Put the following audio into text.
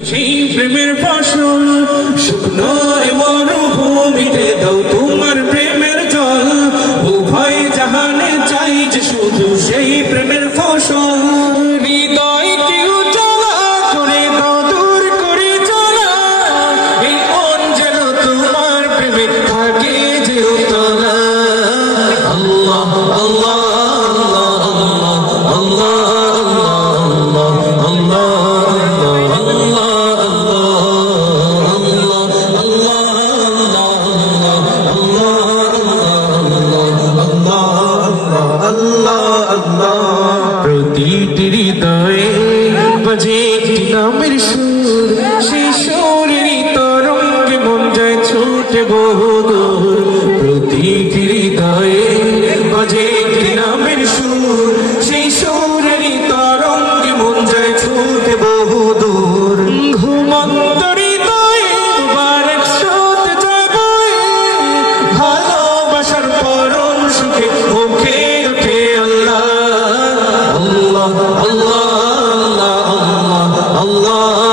সেই প্রেমের ফসল শুকনো মরুভূমিতে দাও তোমার প্রেমের জল উভয় জাহানে চাই যে শুধু সেই প্রেমের ফসল হৃদয়কে উজালা করে দাও দূর করে জ্বালা এই মন যেন তোমার প্রেমে থাকে যে উতলা আল্লাহ আল্লাহ প্রতিটি হৃদয়ে বাজে একটি নামের সুর সেই সুরেরই তরঙ্গে মন যায় ছুটে বহুদূর প্রতিটি হৃদয়ে বাজে একটি নামের সুর সেই সুরেরই তরঙ্গে মন যায় ছুটে বহুদূর ঘুমন্ত হৃদয়ে বারেক স্রোত যায় বয়ে ভালোবাসার পরম সুখে মুখে ওঠে আল্লাহ Allah